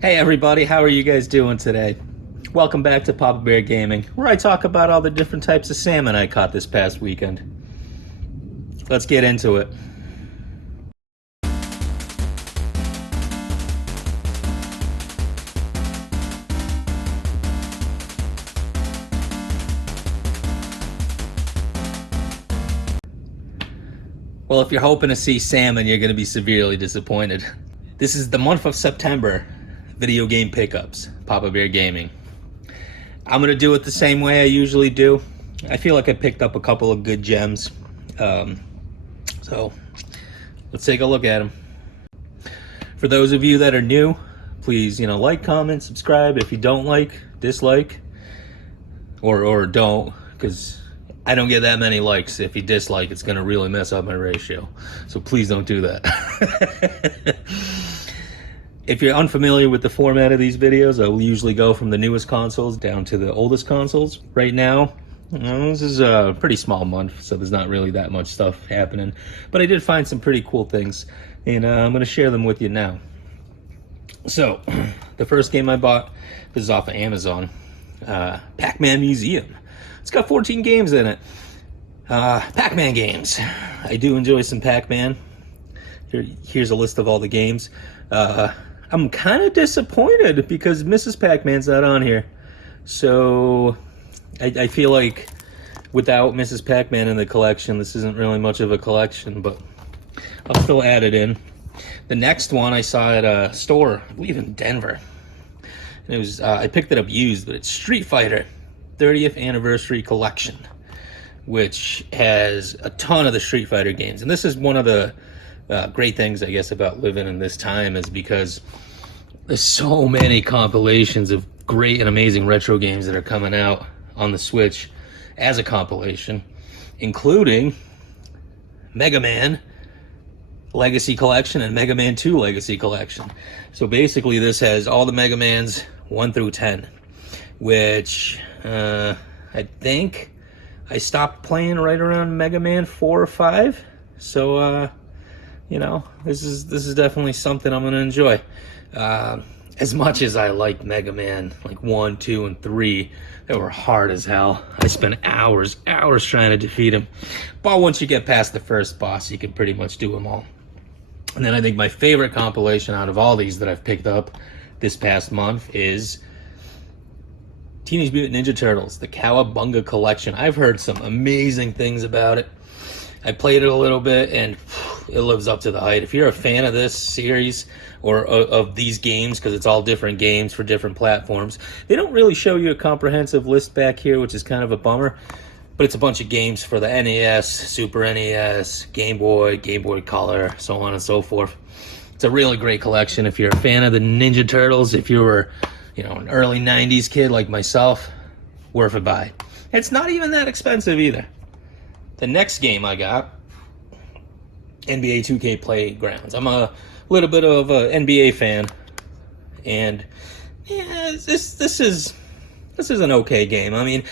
Hey everybody, how are you guys doing today? Welcome back to Papa Bear Gaming, where I talk about all the different types of salmon I caught this past weekend. Let's get into it. Well, if you're hoping to see salmon, you're going to be severely disappointed. This is the month of September, video game pickups, Papa Bear Gaming. I'm going to do it the same way I usually do. I feel like I picked up a couple of good gems. So let's take a look at them. For those of you that are new, please, like, comment, subscribe. If you don't like, dislike, or don't, because I don't get that many likes. If you dislike, it's going to really mess up my ratio. So please don't do that. If you're unfamiliar with the format of these videos, I will usually go from the newest consoles down to the oldest consoles. Right now, this is a pretty small month, so there's not really that much stuff happening. But I did find some pretty cool things, and I'm going to share them with you now. So, the first game I bought, this is off of Amazon, Pac-Man Museum. It's got 14 games in it. Pac-Man games. I do enjoy some Pac-Man. Here's a list of all the games. I'm kind of disappointed because Mrs. Pac-Man's not on here. So I feel like without Mrs. Pac-Man in the collection, this isn't really much of a collection, but I'll still add it in. The next one I saw at a store, I believe in Denver. And it was I picked it up used, but it's Street Fighter 30th Anniversary Collection, which has a ton of the Street Fighter games. And this is one of the great things, I guess, about living in this time, is because there's so many compilations of great and amazing retro games that are coming out on the Switch as a compilation, including Mega Man Legacy Collection and Mega Man 2 Legacy Collection. So basically this has all the Mega Mans 1 through 10, which I think I stopped playing right around Mega Man 4 or 5. So this is definitely something I'm gonna enjoy. As much as I liked Mega Man like 1, 2, and 3, they were hard as hell. I spent hours trying to defeat them. But once you get past the first boss, you can pretty much do them all. And then I think my favorite compilation out of all these that I've picked up this past month is Teenage Mutant Ninja Turtles, the Cowabunga Collection. I've heard some amazing things about it. I played it a little bit, and it lives up to the hype. If you're a fan of this series or of these games, because it's all different games for different platforms, they don't really show you a comprehensive list back here, which is kind of a bummer. But it's a bunch of games for the NES, Super NES, Game Boy Color, so on and so forth. It's a really great collection. If you're a fan of the Ninja Turtles, if you were, an early 90s kid like myself, worth a buy. It's not even that expensive either. The next game I got, NBA 2K Playgrounds. I'm a little bit of an NBA fan, and yeah, this is an okay game. I mean,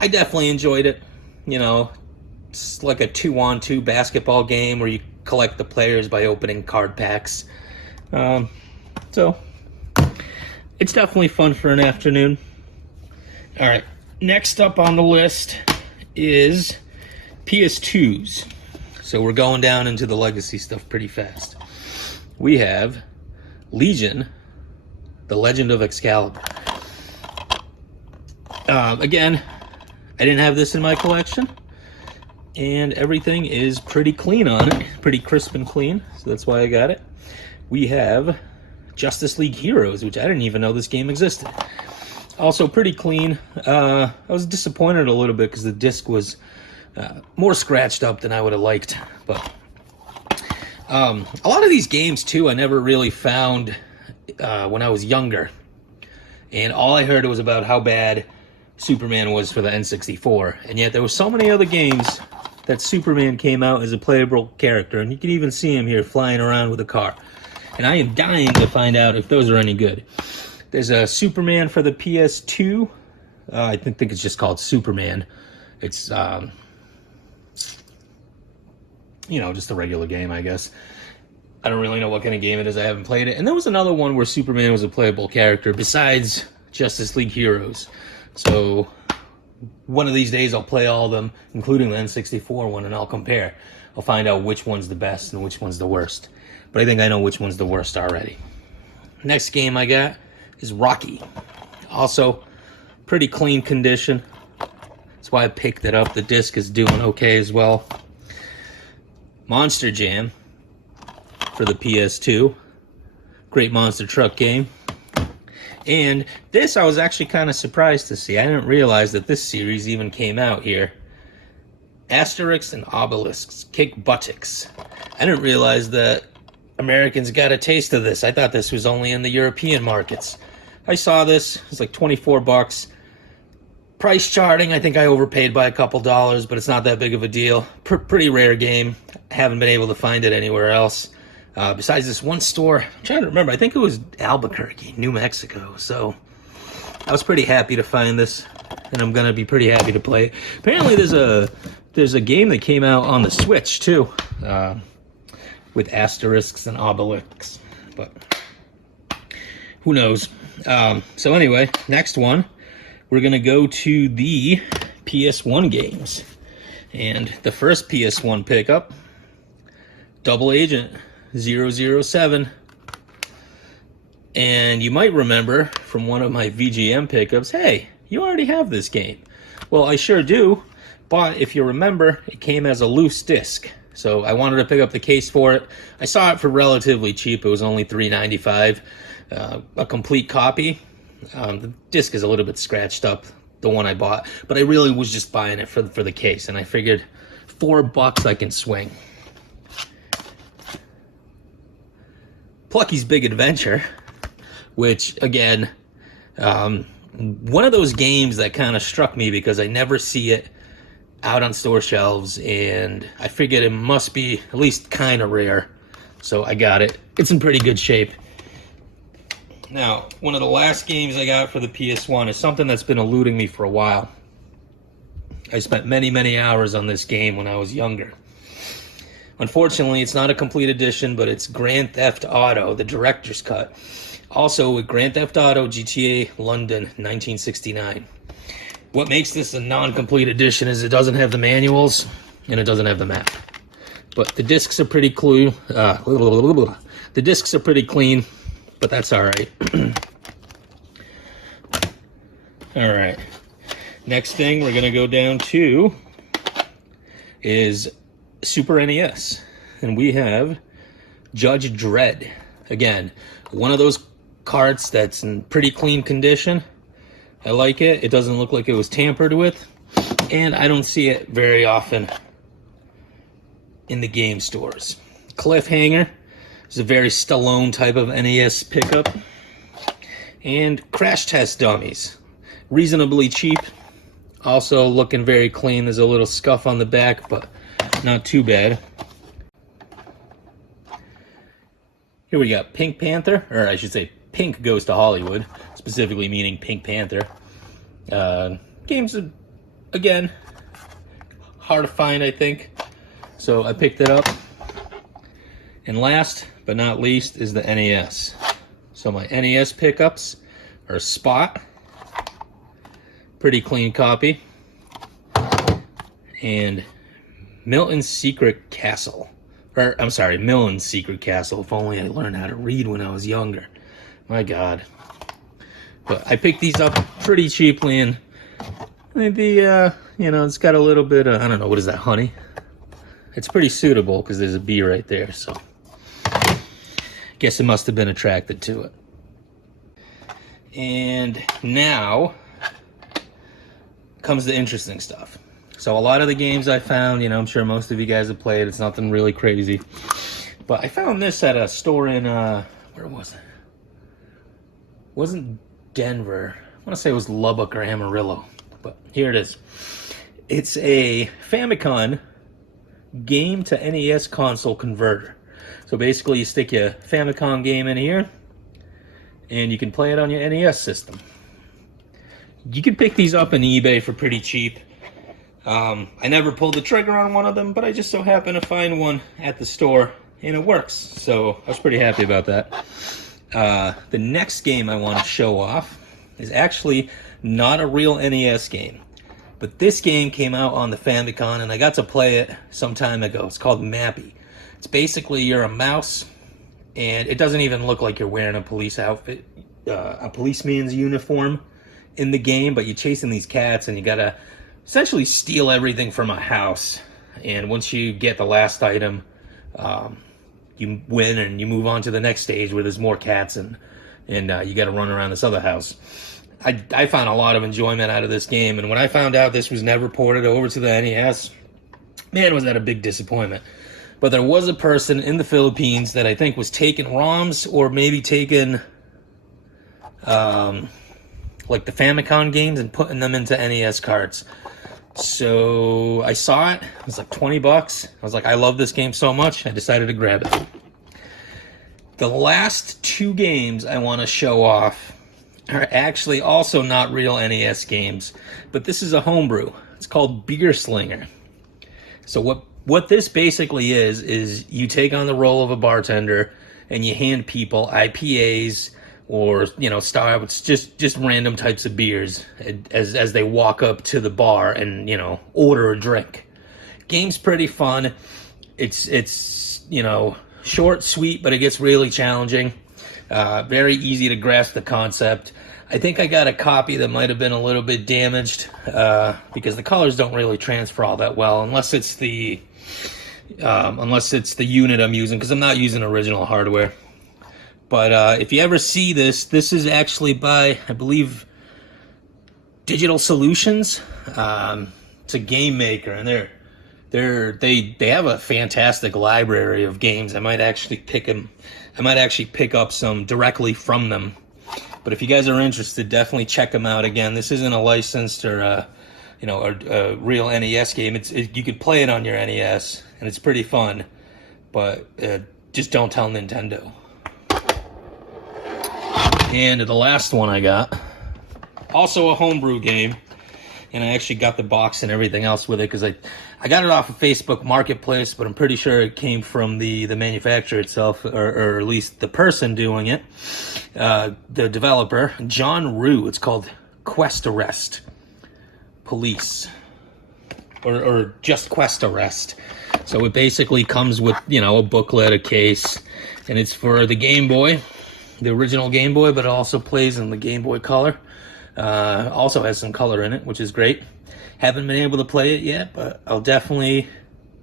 I definitely enjoyed it. It's like a 2-on-2 basketball game where you collect the players by opening card packs. So it's definitely fun for an afternoon. All right, next up on the list is PS2s. So we're going down into the legacy stuff pretty fast. We have Legion, The Legend of Excalibur. Again, I didn't have this in my collection, and everything is pretty clean on it, pretty crisp and clean, so that's why I got it. We have Justice League Heroes, which I didn't even know this game existed. Also pretty clean. I was disappointed a little bit because the disc was more scratched up than I would have liked. But a lot of these games, too, I never really found when I was younger. And all I heard was about how bad Superman was for the N64. And yet there were so many other games that Superman came out as a playable character. And you can even see him here flying around with a car. And I am dying to find out if those are any good. There's a Superman for the PS2. I think it's just called Superman. It's just a regular game, I guess. I don't really know what kind of game it is. I haven't played it. And there was another one where Superman was a playable character besides Justice League Heroes. So one of these days I'll play all of them, including the N64 one, and I'll compare. I'll find out which one's the best and which one's the worst. But I think I know which one's the worst already. Next game I got is Rocky. Also, pretty clean condition. That's why I picked it up. The disc is doing okay as well. Monster Jam for the PS2. Great monster truck game. And this I was actually kind of surprised to see. I didn't realize that this series even came out here. Asterix and Obelisks Kick Buttocks. I didn't realize that Americans got a taste of this. I thought this was only in the European markets. I saw this. It's like 24 bucks. Price charting, I think I overpaid by a couple dollars, but it's not that big of a deal. Pretty rare game. Haven't been able to find it anywhere else. Besides this one store, I'm trying to remember, I think it was Albuquerque, New Mexico. So I was pretty happy to find this, and I'm going to be pretty happy to play it. Apparently there's a game that came out on the Switch, too, with asterisks and obelisks, but who knows. So anyway, next one, we're going to go to the PS1 games. And the first PS1 pickup, Double Agent 007. And you might remember from one of my VGM pickups, hey, you already have this game. Well, I sure do, but if you remember, it came as a loose disc. So I wanted to pick up the case for it. I saw it for relatively cheap. It was only $3.95. A complete copy. The disc is a little bit scratched up, the one I bought, but I really was just buying it for the case, and I figured $4 I can swing. Plucky's Big Adventure, which, again, one of those games that kind of struck me because I never see it out on store shelves, and I figured it must be at least kind of rare, so I got it. It's in pretty good shape. Now, one of the last games I got for the PS1 is something that's been eluding me for a while. I spent many, many hours on this game when I was younger. Unfortunately, it's not a complete edition, but it's Grand Theft Auto, the director's cut. Also with Grand Theft Auto GTA London 1969. What makes this a non-complete edition is it doesn't have the manuals and it doesn't have the map. But the discs are pretty clean. The discs are pretty clean, but that's all right. All right. Next thing we're going to go down to is Super NES. And we have Judge Dredd. Again, one of those carts that's in pretty clean condition. I like it. It doesn't look like it was tampered with. And I don't see it very often in the game stores. Cliffhanger is a very Stallone type of NES pickup. And Crash Test Dummies. Reasonably cheap. Also looking very clean. There's a little scuff on the back, but not too bad. Here we got Pink Panther, or I should say Pink Goes to Hollywood, specifically meaning Pink Panther. Games, again, hard to find, I think. So I picked it up. And last but not least is the NES. So my NES pickups are Spot, pretty clean copy, and Milton's Secret Castle. Or, I'm sorry, Milton's Secret Castle. If only I learned how to read when I was younger. My God. But I picked these up pretty cheaply, and maybe, you know, it's got a little bit of, I don't know, what is that, honey? It's pretty suitable because there's a bee right there, so guess it must have been attracted to it. And now comes the interesting stuff. So a lot of the games I found, you know, I'm sure most of you guys have played. It's nothing really crazy. But I found this at a store in, where was it? It wasn't Denver. I want to say it was Lubbock or Amarillo. But here it is. It's a Famicom game to NES console converter. So basically you stick your Famicom game in here, and you can play it on your NES system. You can pick these up on eBay for pretty cheap. I never pulled the trigger on one of them, but I just so happened to find one at the store, and it works. So I was pretty happy about that. The next game I want to show off is actually not a real NES game, but this game came out on the Famicom, and I got to play it some time ago. It's called Mappy. It's basically you're a mouse, and it doesn't even look like you're wearing a police outfit, a policeman's uniform in the game, but you're chasing these cats, and you gotta essentially steal everything from a house. And once you get the last item, you win, and you move on to the next stage where there's more cats, and you got to run around this other house. I found a lot of enjoyment out of this game, and when I found out this was never ported over to the NES, man, was that a big disappointment. But there was a person in the Philippines that I think was taking ROMs, or maybe taking like the Famicom games and putting them into NES carts. So I saw it. It was like 20 bucks. I was like, I love this game so much, I decided to grab it. The last two games I want to show off are actually also not real NES games, but this is a homebrew. It's called Beer Slinger. So what this basically is you take on the role of a bartender, and you hand people IPAs, or stouts, just random types of beers as they walk up to the bar and order a drink. Game's pretty fun. It's short, sweet, but it gets really challenging. Very easy to grasp the concept. I think I got a copy that might have been a little bit damaged, because the colors don't really transfer all that well, unless it's the unit I'm using, because I'm not using original hardware. But if you ever see this is actually by, I believe, Digital Solutions. It's a game maker, and they have a fantastic library of games. I might actually pick up some directly from them. But if you guys are interested, definitely check them out. Again, this isn't a licensed or a real NES game. You could play it on your NES, and it's pretty fun. But just don't tell Nintendo. And the last one I got, also a homebrew game, and I actually got the box and everything else with it, because I got it off of Facebook Marketplace, but I'm pretty sure it came from the manufacturer itself, or at least the person doing it, the developer, John Rue. It's called Quest Arrest Police, or just Quest Arrest. So it basically comes with, a booklet, a case, and it's for the Game Boy, the original Game Boy, but it also plays in the Game Boy Color. Also has some color in it, which is great. Haven't been able to play it yet, but I'll definitely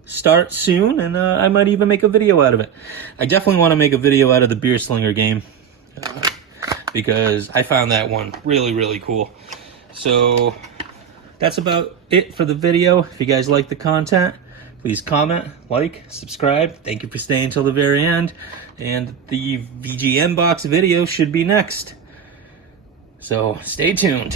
start soon, and I might even make a video out of it. I definitely want to make a video out of the Beer Slinger game, because I found that one really, really cool. So that's about it for the video. If you guys like the content, please comment, like, subscribe. Thank you for staying until the very end. And the VGM box video should be next. So stay tuned.